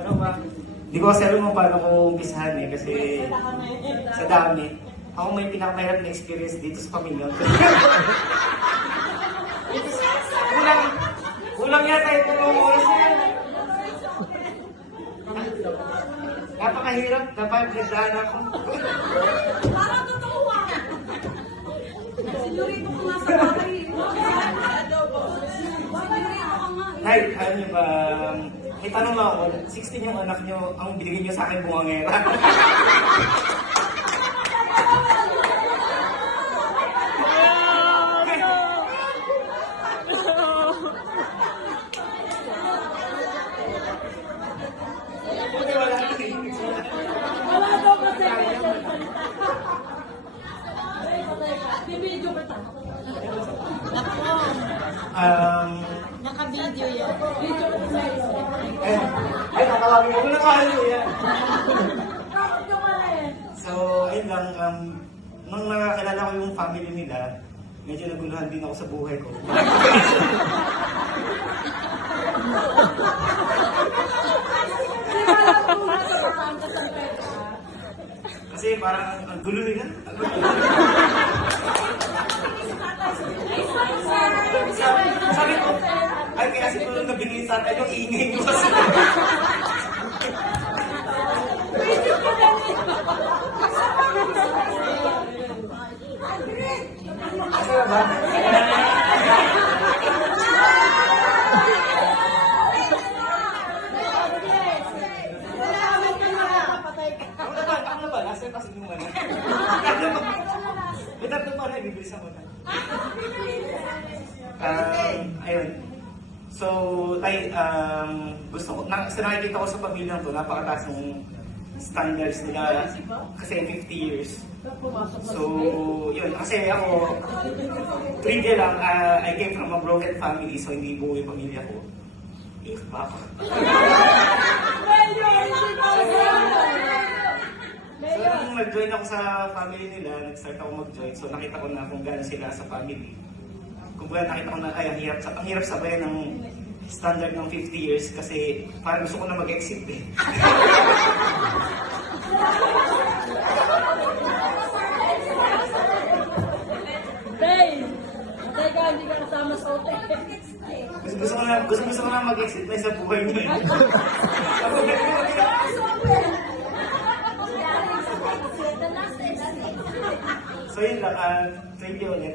Ano ba? Hindi ko kasi alam kung paano ko umpisahan eh, kasi sa dami. Ako may pinakamahirap na experience dito sa pamilya. Kulang yata ito ng oras yan. Napakahirap, dapat nagdaan ako. Parang totoo ah. Sinurito ko nga sa bahay. Nay, ano nyo ba, may tanong lang ako, 16 yung anak nyo, ang binigay nyo sa akin bungangera. Buti wala na eh. Wala daw kasi. Bibidyo ba ito? Naka-video yan. Video ko sa'yo. Ay, nakalawin ako na kayo yan. Bakit ka pala eh? So, ayun lang, nung nakakilala ko yung family nila, medyo naguluhan din ako sa buhay ko. Kasi parang ang gulo nila. Sabi ko, ay kaya siguro nabigay sa atin yung ingay nyo kasi. Kasi ba? Ano ba? Nasa kasi yung ano? May tatlo pa na, ibibilis ako na. Ayun. So, gusto ko, sa nakikita ko sa pamilya ko, napakataas ng standards nila kasi 50 years. So, yun. Kasi ako, trivia lang, I came from a broken family, so hindi buo yung pamilya ko. Ba ako? So, nung nag-join ako sa family nila, nag-start ako mag-join, so nakita ko na kung gano'n sila sa family. Kung baga nakita ko na, ay, ang hirap sabayan ng standard ng 50 years kasi parang gusto ko na mag-exit eh. Dave! Teka, hindi ka kasama sa hotel. Gusto ko na mag-exit na sa buhay mo eh. So yun lang, thank you ulit.